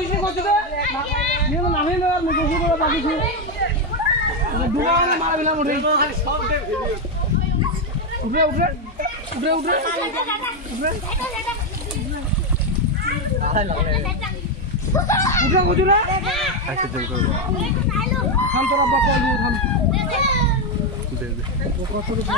কিছু করছে তো নিয়ে নামে না মুখে করে বাকি কিছু দুবা না মারবিলা উঠে উঠে উঠে উঠে উঠে উঠে বুঝু না আচ্ছা চল করব থাম তোরা বাপ কল থাম দে দে কত রুপে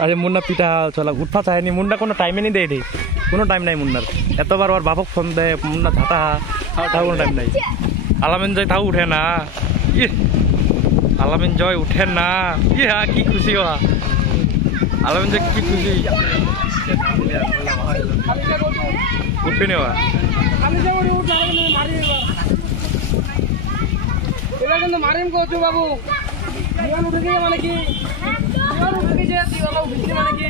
अरे मुन्ना पिटा चला उठा चाहे नहीं मुन्ना को टाइम नहीं दे दी कोनो टाइम नहीं मुन्नार एत बार और बापक फोन दे मुन्ना झाटा था कोनो टाइम नहीं आलामिन जय था उठे ना ये आलामिन जय उठे ना ये हाँ की खुशी हुआ आलामिन जय की खुशी उठे नहीं हुआ मारिम को बाबू दीवान उठ गई माने की दीवान उठ गई दीवान उठ गई माने की